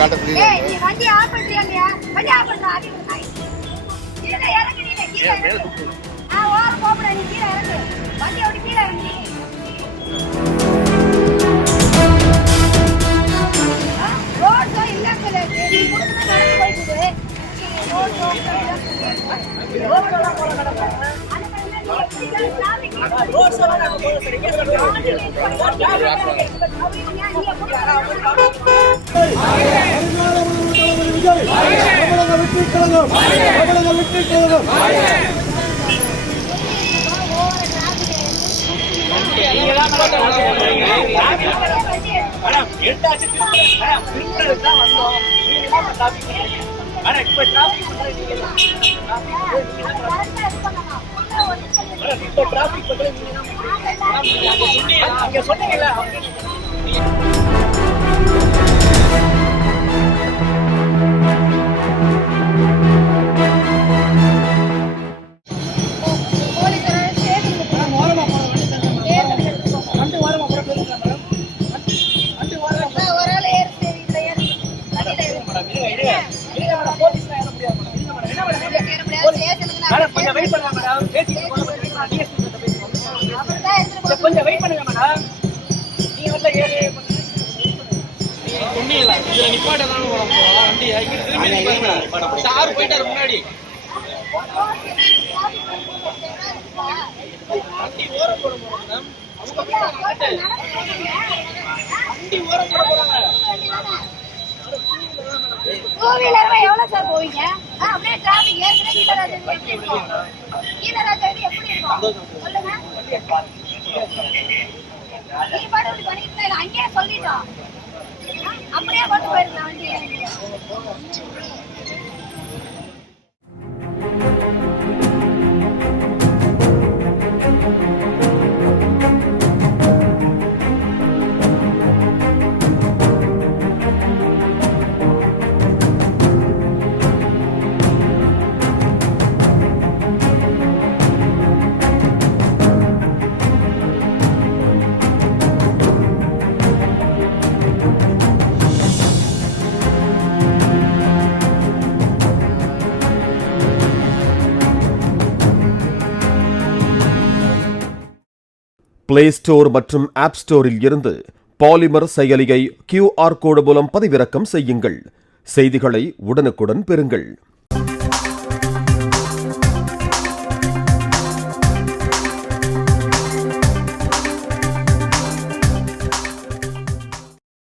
வண்டி ஆஃப் பண்றியா இல்லையா? வண்டி ஆஃப் பண்ணா ஆடி விடுறாய். கீழ இறங்கு நீ கீழ இறங்கு. ஓரம் போடா நீ கீழ இறங்கு. வண்டி ஓடி கீழ இறங்கு. ரோட் சோ இல்ல சொல்லுது. நீ குடுக்குற நடந்து போயிடுது. ரோட் சோ ரோட்ல போற நடப்பாங்க. அந்த மாதிரி நீ எப்படி டிராபிக் ரோட் சோ நாங்க போற சரி கேஸ் சொன்னீங்கல்ல கொஞ்சம் வெயிட் பண்ணுங்க மேடம். நீங்க வந்து சொன்னீங்களா இதுல நிப்பாட்டலாம் வண்டியை சார் போயிட்டாரு முன்னாடி வண்டி ஓரம் போட போறாங்க. வண்டி ஓரம் போட போறாங்க. டூ வீலர்ல எவ்வளவு சார் போவீங்க? அப்படியே டிராபிக் ஏற்கனவே கீழராஜா எப்படி இருக்கும்? கீழராஜா எப்படி இருக்கும் சொல்லுங்க. நீ பாட்டு இப்படி பண்ணிட்டு அங்கேயே சொல்லிட்டோம். அப்படியே கொண்டு போயிருக்கலாம் வண்டியை. பிளே ஸ்டோர் மற்றும் ஆப் ஸ்டோரில் இருந்து பாலிமர் செயலியை QR கோடு மூலம் பதிவிறக்கம் செய்யுங்கள். செய்திகளை உடனுக்குடன் பெறுங்கள்.